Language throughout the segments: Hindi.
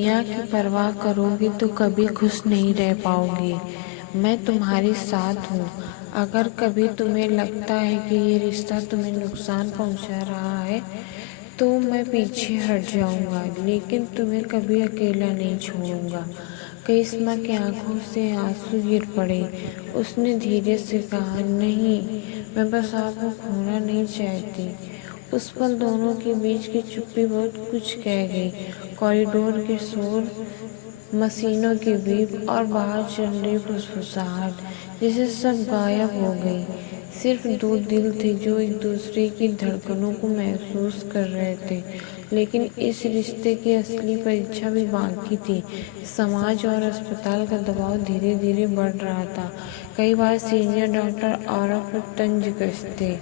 दुनिया की परवाह करोगी तो कभी खुश नहीं रह पाओगी। मैं तुम्हारे साथ हूँ। अगर कभी तुम्हें लगता है कि ये रिश्ता तुम्हें नुकसान पहुँचा रहा है तो मैं पीछे हट जाऊँगा, लेकिन तुम्हें कभी अकेला नहीं छोड़ूंगा। करिश्मा की आंखों से आंसू गिर पड़े। उसने धीरे से कहा, नहीं, मैं बस आपको खोना नहीं चाहती। उस पल दोनों के बीच की चुप्पी बहुत कुछ कह गई। कॉरिडोर के शोर, मशीनों की बीप और बाहर चल रही फुसफुसाहट, जैसे सब गायब हो गई। सिर्फ दो दिल थे जो एक दूसरे की धड़कनों को महसूस कर रहे थे। लेकिन इस रिश्ते की असली परीक्षा भी बाकी थी। समाज और अस्पताल का दबाव धीरे धीरे बढ़ रहा था। कई बार सीनियर डॉक्टर औरत पर तंज कसते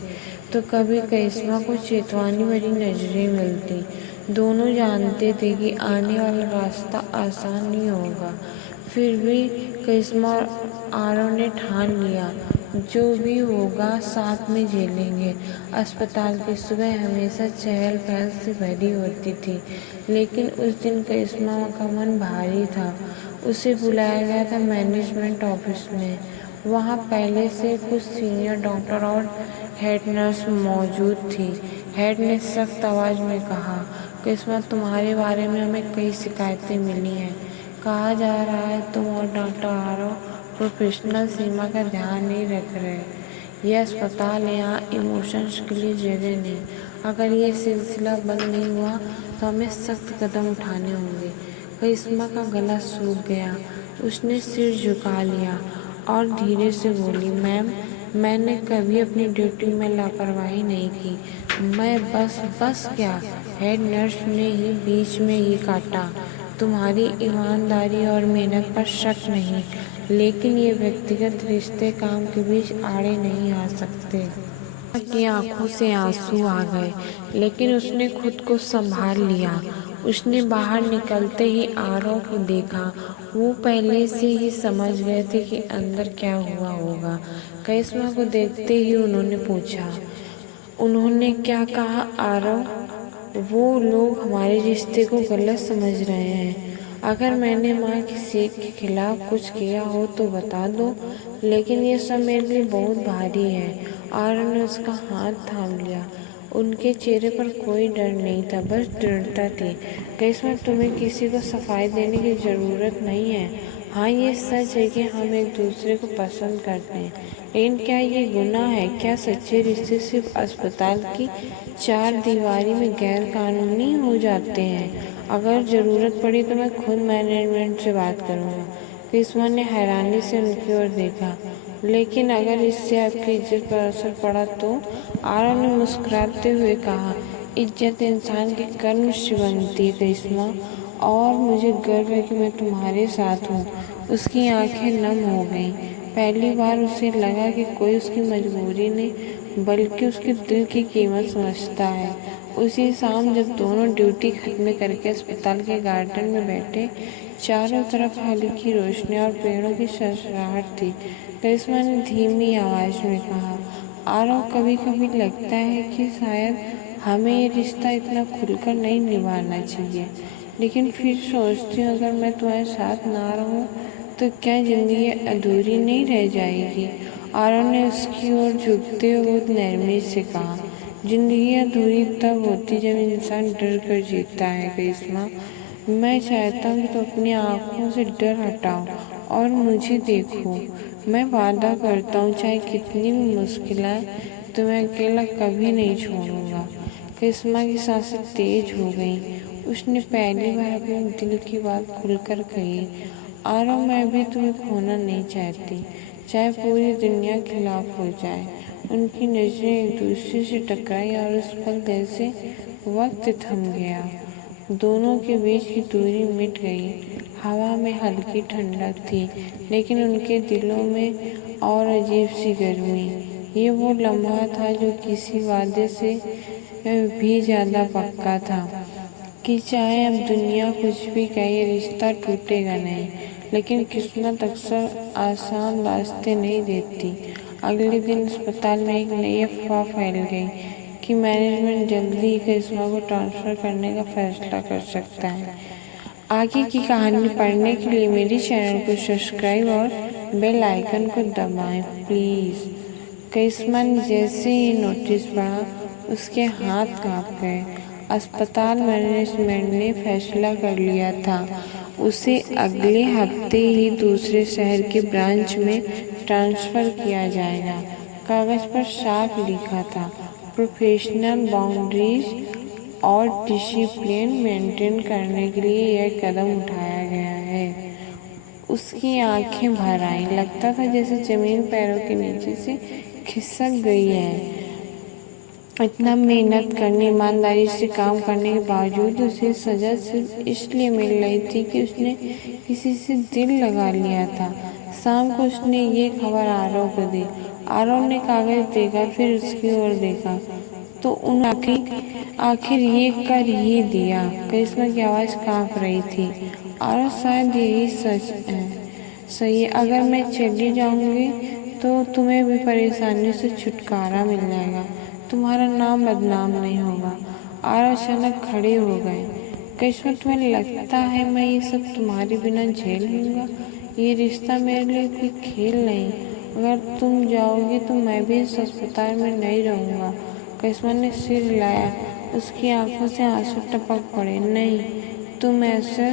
तो कभी करिश्मा को चेतावनी भरी नजरें मिलती। दोनों जानते थे कि आने वाला रास्ता आसान नहीं होगा। फिर भी करिश्मा और आरव ने ठान लिया, जो भी होगा साथ में झेलेंगे। अस्पताल की सुबह हमेशा चहल पहल से भरी होती थी, लेकिन उस दिन करिश्मा का मन भारी था। उसे बुलाया गया था मैनेजमेंट ऑफिस में। वहाँ पहले से कुछ सीनियर डॉक्टर और हेड नर्स मौजूद थी। हेड ने सख्त आवाज में कहा, करिश्मा, तुम्हारे बारे में हमें कई शिकायतें मिली हैं। कहा जा रहा है तुम और डॉक्टर आरव प्रोफेशनल सीमा का ध्यान नहीं रख रहे। यह अस्पताल यहाँ इमोशंस के लिए जगह नहीं। अगर ये सिलसिला बंद नहीं हुआ तो हमें सख्त कदम उठाने होंगे। करिश्मा का गला सूख गया। उसने सिर झुका लिया और धीरे से बोली, मैम, मैंने कभी अपनी ड्यूटी में लापरवाही नहीं की। मैं बस क्या? हेड नर्स ने ही बीच में ही काटा, तुम्हारी ईमानदारी और मेहनत पर शक नहीं, लेकिन ये व्यक्तिगत रिश्ते काम के बीच आड़े नहीं आ सकते। की आंखों से आंसू आ गए, लेकिन उसने खुद को संभाल लिया। उसने बाहर निकलते ही आरव को देखा। वो पहले से ही समझ गए थे कि अंदर क्या हुआ होगा। करिश्मा को देखते ही उन्होंने पूछा, उन्होंने क्या कहा आरव? वो लोग हमारे रिश्ते को गलत समझ रहे हैं। अगर मैंने माँ की सीख के खिलाफ कुछ किया हो तो बता दो, लेकिन ये सब मेरे लिए बहुत भारी है। आरव ने उसका हाथ थाम लिया। उनके चेहरे पर कोई डर नहीं था, बस दृढ़ता थी। करिश्मा, तुम्हें किसी को सफाई देने की जरूरत नहीं है। हाँ, ये सच है कि हम एक दूसरे को पसंद करते हैं, लेकिन क्या ये गुनाह है? क्या सच्चे रिश्ते सिर्फ अस्पताल की चार दीवारी में गैर कानूनी हो जाते हैं? अगर ज़रूरत पड़ी तो मैं खुद मैनेजमेंट से बात करूँगा। करिश्मा ने हैरानी से उनकी ओर देखा। लेकिन अगर इससे आपकी इज्जत पर असर पड़ा तो? आरव ने मुस्कुराते हुए कहा, इज्जत इंसान के कर्म से बनती है करिश्मा, और मुझे गर्व है कि मैं तुम्हारे साथ हूँ। उसकी आंखें नम हो गईं। पहली बार उसे लगा कि कोई उसकी मजबूरी नहीं बल्कि उसके दिल की कीमत समझता है। उसी शाम जब दोनों ड्यूटी खत्म करके अस्पताल के गार्डन में बैठे, चारों तरफ हल्की रोशनी और पेड़ों की सरसराहट थी। करिश्मा ने धीमी आवाज में कहा, आरव, कभी कभी लगता है कि शायद हमें ये रिश्ता इतना खुलकर नहीं निभाना चाहिए, लेकिन फिर सोचती हूँ अगर मैं तुम्हारे साथ ना रहूँ तो क्या जिंदगी अधूरी नहीं रह जाएगी? आरव ने उसकी ओर झुकते हुए बहुत नरमी से कहा, जिंदगी अधूरी तब होती जब इंसान डर कर जीता है करिश्मा। मैं चाहता हूँ कि तुम अपनी आँखों से डर हटाओ और मुझे देखो। मैं वादा करता हूँ, चाहे कितनी भी मुश्किल आए, तुम्हें अकेला कभी नहीं छोड़ूंगा। करिश्मा की सांसें तेज हो गईं। उसने पहली बार अपने दिल की बात खुलकर कही, आरव, मैं भी तुम्हें खोना नहीं चाहती, चाहे पूरी दुनिया खिलाफ हो जाए। उनकी नजरें एक दूसरे से टकराई और उस पल जैसे वक्त थम गया। दोनों के बीच की दूरी मिट गई। हवा में हल्की ठंडक थी, लेकिन उनके दिलों में और अजीब सी गर्मी। ये वो लम्हा था जो किसी वादे से भी ज्यादा पक्का था कि चाहे अब दुनिया कुछ भी कहे, रिश्ता टूटेगा नहीं। लेकिन किस्मत अक्सर आसान रास्ते नहीं देती। अगले दिन अस्पताल में एक नई अफवाह फैल गई कि मैनेजमेंट जल्दी ही करिश्मा को ट्रांसफ़र करने का फैसला कर सकता है। आगे की कहानी पढ़ने के लिए मेरे चैनल को सब्सक्राइब और बेल आइकन को दबाएं प्लीज़। करिश्मा ने जैसे ही नोटिस पढ़ा उसके हाथ कांप गए। अस्पताल मैनेजमेंट ने फैसला कर लिया था, उसे अगले हफ्ते ही दूसरे शहर के ब्रांच में ट्रांसफ़र किया जाएगा। कागज़ पर साफ लिखा था, प्रोफेशनल बाउंड्रीज और डिसिप्लिन मेंटेन करने के लिए यह कदम उठाया गया है। उसकी आंखें भर आईं, लगता था जैसे ज़मीन पैरों के नीचे से खिसक गई है। इतना मेहनत करने, ईमानदारी से काम करने के बावजूद उसे सज़ा सिर्फ इसलिए मिल रही थी कि उसने किसी से दिल लगा लिया था। शाम को उसने ये खबर आरव को दी। आरव ने कागज़ देखा, फिर उसकी ओर देखा तो आखिर ये कर ही दिया। करिश्मा की आवाज़ कांप रही थी। आरव, शायद यही सच है, सही है। अगर मैं चली जाऊंगी तो तुम्हें भी परेशानी से छुटकारा मिल जाएगा, तुम्हारा नाम बदनाम नहीं होगा। आरव अचानक खड़े हो गए। करिश्मा, तुम्हें लगता है मैं ये सब तुम्हारे बिना झेल लूँगा? ये रिश्ता मेरे लिए कोई खेल नहीं। अगर तुम जाओगी तो मैं भी इस अस्पताल में नहीं रहूँगा। करिश्मा ने सिर हिलाया, उसकी आंखों से आंसू टपक पड़े। नहीं, तुम ऐसा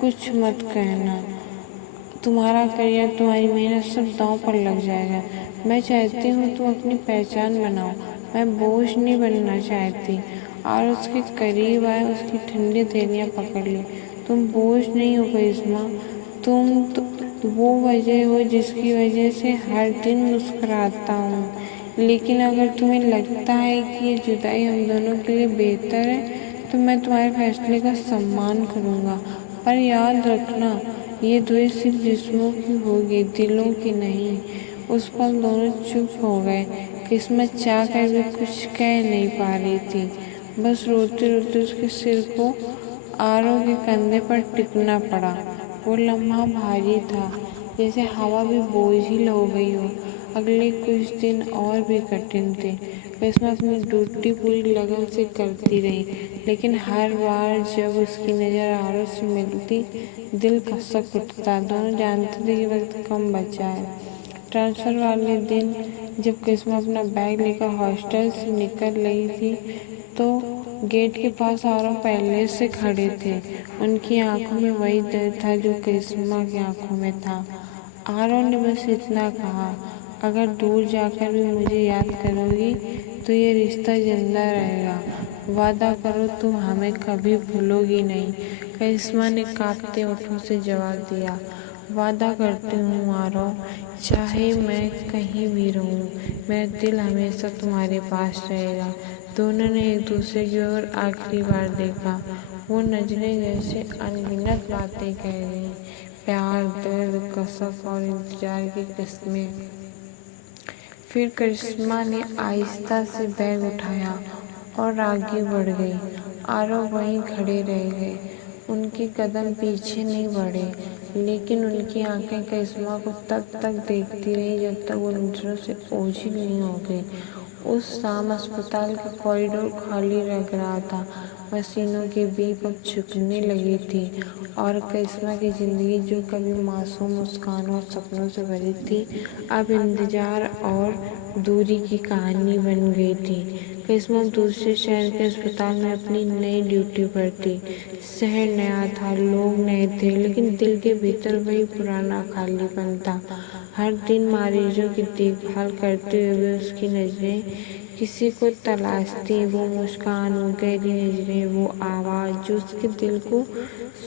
कुछ मत कहना। तुम्हारा करियर, तुम्हारी मेहनत सब दांव पर लग जाएगा। मैं चाहती हूँ तुम अपनी पहचान बनाओ, मैं बोझ नहीं बनना चाहती। और उसके करीब आए, उसकी ठंडी हथेलियाँ पकड़ ली। तुम बोझ नहीं हो करिश्मा, तुम तो वो वजह हो जिसकी वजह से हर दिन मुस्कुराता हूँ। लेकिन अगर तुम्हें लगता है कि ये जुदाई हम दोनों के लिए बेहतर है तो मैं तुम्हारे फैसले का सम्मान करूँगा। पर याद रखना, ये दूरी सिर्फ जिस्मों की होगी, दिलों की नहीं। उस पल दोनों चुप हो गए। किस्मत चाह कर भी कुछ कह नहीं पा रही थी, बस रोते रोते उसके सिर को आरव के कंधे पर टिकना पड़ा। वो लम्हा भारी था, जैसे हवा भी बोझिल हो गई हो। अगले कुछ दिन और भी कठिन थे। करिश्मा अपनी ड्यूटी पूरी लगन से करती रही, लेकिन हर बार जब उसकी नज़र आरव से मिलती, दिल खसक उठता। दोनों जानते थे कि वक्त कम बचा है। ट्रांसफ़र वाले दिन जब करिश्मा अपना बैग लेकर हॉस्टल से निकल रही थी तो गेट के पास आरव पहले से खड़े थे। उनकी आंखों में वही दर्द था जो करिश्मा की आंखों में था। आरव ने बस इतना कहा, अगर दूर जाकर भी मुझे याद करोगी तो ये रिश्ता जिंदा रहेगा। वादा करो तुम हमें कभी भूलोगी नहीं। करिश्मा ने कांपते होठों से जवाब दिया, वादा करती हूँ आरव, चाहे मैं कहीं भी रहूँ, मेरा दिल हमेशा तुम्हारे पास रहेगा। दोनों ने एक दूसरे की ओर आखिरी बार देखा। वो नजरें जैसे अनगिनत बातें कह गईं, प्यार, दर्द, कसक और इंतजार की किस्में। फिर करिश्मा ने आहिस्ता से बैग उठाया और आगे बढ़ गई। आरव वहीं खड़े रह गए, उनके कदम पीछे नहीं बढ़े, लेकिन उनकी आंखें करिश्मा को तब तक देखती रही जब तक वो नजरों से ओझल नहीं हो गई। उस शाम अस्पताल का कॉरिडोर खाली लग रहा था, मशीनों की बीप अब झुकने लगी थी और करिश्मा की जिंदगी जो कभी मासूम मुस्कानों और सपनों से भरी थी, अब इंतजार और दूरी की कहानी बन गई थी। करिश्मा दूसरे शहर के अस्पताल में अपनी नई ड्यूटी पर थी। शहर नया था, लोग नए थे, लेकिन दिल के भीतर वही पुराना खालीपन था। हर दिन मरीजों की देखभाल करते हुए उसकी नज़रें किसी को तलाशती, वो मुस्कान, वो गहरी नज़रें, वो आवाज़ जो उसके दिल को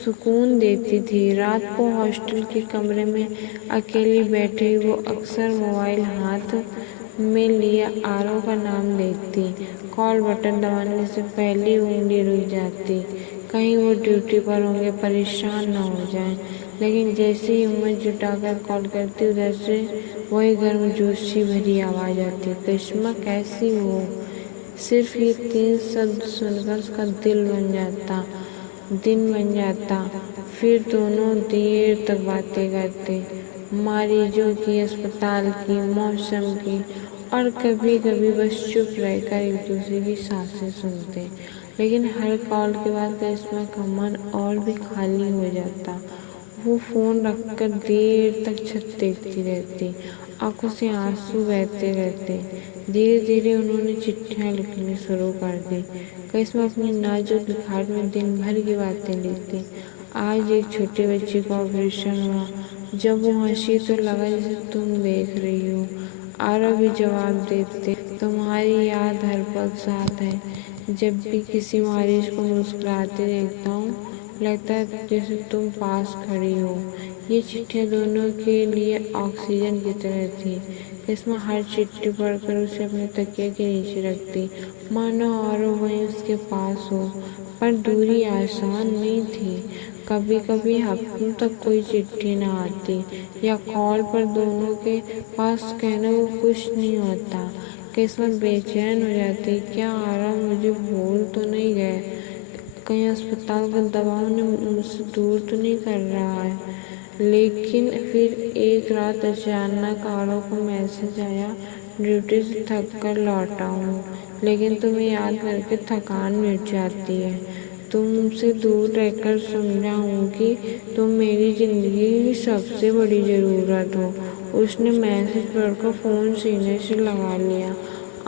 सुकून देती थी। रात को हॉस्टल के कमरे में अकेली बैठी वो अक्सर मोबाइल हाथ में लिए आरव का नाम देखती। कॉल बटन दबाने से पहले उंगली रुक जाती, कहीं वो ड्यूटी पर होंगे, परेशान न हो जाएं। लेकिन जैसे ही हिम्मत जुटाकर कॉल करती, उधर से वही गर्मजोशी भरी आवाज़ आती, करिश्मा कैसी हो? सिर्फ ये 3 शब्द सुनकर उसका दिन बन जाता। फिर दोनों देर तक बातें करते, मरीजों की, अस्पताल की, मौसम की, और कभी कभी बस चुप रहकर एक दूसरे की सांसें सुनते। लेकिन हर कॉल के बाद करिश्मा का मन और भी खाली हो जाता। वो फ़ोन रखकर देर तक छत देखती रहती, आंखों से आंसू बहते रहते। धीरे धीरे उन्होंने चिट्ठियाँ लिखनी शुरू कर दी। करिश्मा अपनी नाजुक लिखावट में दिन भर की बातें लिखती। आज एक छोटे बच्चे का ऑपरेशन हुआ। जब वो हंसी तो लगा जैसे तुम देख रही हो। आरव भी जवाब देते, तुम्हारी याद हर पल साथ है। जब भी किसी मरीज को मुस्कुराते देखता हूँ, लगता है जैसे तुम पास खड़ी हो। ये चिट्ठियाँ दोनों के लिए ऑक्सीजन की तरह थी। करिश्मा हर चिट्ठी पढ़कर उसे अपने तकिए के नीचे रखती, मानो आरव वहीं उसके पास हो। पर दूरी आसान नहीं थी। कभी कभी हफ्तों तक कोई चिट्ठी न आती, या कॉल पर दोनों के पास कहने को कुछ नहीं होता। करिश्मा बेचैन हो जाती, क्या आरव मुझे भूल तो नहीं गए, कहीं अस्पताल का दबाव ने मुझसे दूर तो नहीं कर रहा है। लेकिन फिर एक रात अचानक आरव का मैसेज आया, ड्यूटी से थक कर लौटा हूँ, लेकिन तुम्हें याद करके थकान मिट जाती है। तुमसे दूर रहकर समझा हूँ कि तुम मेरी ज़िंदगी की सबसे बड़ी ज़रूरत हो। उसने मैसेज पढ़कर फ़ोन सीने से लगा लिया।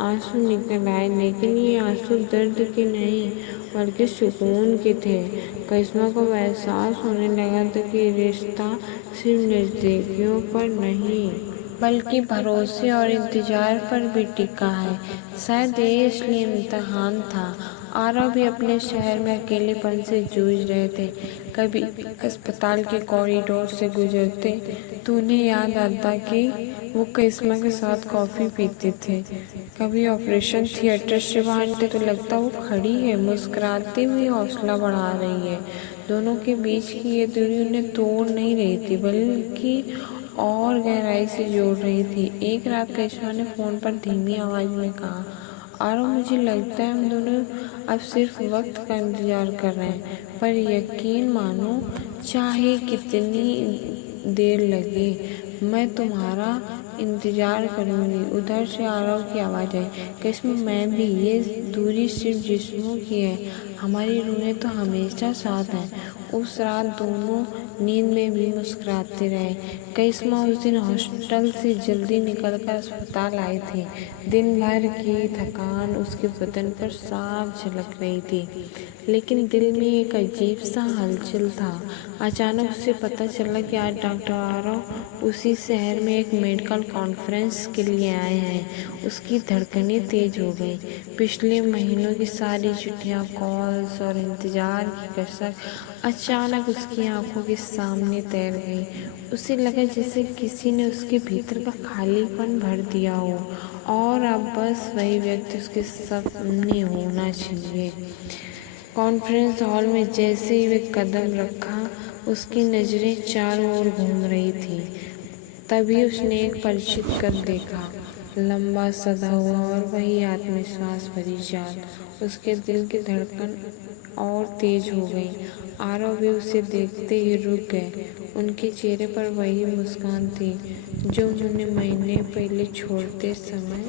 आंसू निकल आए, लेकिन ये आंसू दर्द के नहीं बल्कि सुकून के थे। करिश्मा को एहसास होने लगा था कि रिश्ता सिर्फ नज़दीकियों पर नहीं बल्कि भरोसे और इंतजार पर भी टिका है। शायद ये इसलिए इम्तिहान था। आरव भी अपने शहर में अकेलेपन से जूझ रहे थे। कभी अस्पताल के कॉरिडोर से गुजरते तो उन्हें याद आता कि वो करिश्मा के साथ कॉफ़ी पीते थे। कभी ऑपरेशन थिएटर से बाहर निकलते तो लगता वो खड़ी है, मुस्कुराती हुई हौसला बढ़ा रही है। दोनों के बीच की ये दूरी उन्हें तोड़ नहीं रही थी, बल्कि और गहराई से जोड़ रही थी। एक रात करिश्मा ने फ़ोन पर धीमी आवाज़ में कहा, आरव मुझे लगता है हम दोनों अब सिर्फ वक्त का इंतज़ार कर रहे हैं, पर यकीन मानो चाहे कितनी देर लगे मैं तुम्हारा इंतज़ार करूँगी। उधर से आरव की आवाज़ आई, करिश्मा मैं भी, ये दूरी सिर्फ जिस्मों की है, हमारी रूहें तो हमेशा साथ हैं। उस रात दोनों नींद में भी मुस्कुराते रहे। करिश्मा उस दिन हॉस्टल से जल्दी निकलकर अस्पताल आई थी। दिन भर की थकान उसके बदन पर साफ झलक रही थी, लेकिन दिल में एक अजीब सा हलचल था। अचानक उसे पता चला कि आज डॉक्टर आरव उसी शहर में एक मेडिकल कॉन्फ्रेंस के लिए आए हैं। उसकी धड़कनें तेज हो गई। पिछले महीनों की सारी चिट्ठियाँ, कॉल्स और इंतजार की कसक अचानक उसकी आंखों के सामने तैर गई। उसे लगा जैसे किसी ने उसके भीतर का खालीपन भर दिया हो, और अब बस वही व्यक्ति उसके सामने होना चाहिए। कॉन्फ्रेंस हॉल में जैसे ही वे कदम रखा, उसकी नज़रें चारों ओर घूम रही थी। तभी उसने एक परिचित कद देखा, लंबा, सदा हुआ और वही आत्मविश्वास भरी चाल। उसके दिल की धड़कन और तेज हो गई। आरव भी उसे देखते ही रुक गए। उनके चेहरे पर वही मुस्कान थी जो उन्होंने महीने पहले छोड़ते समय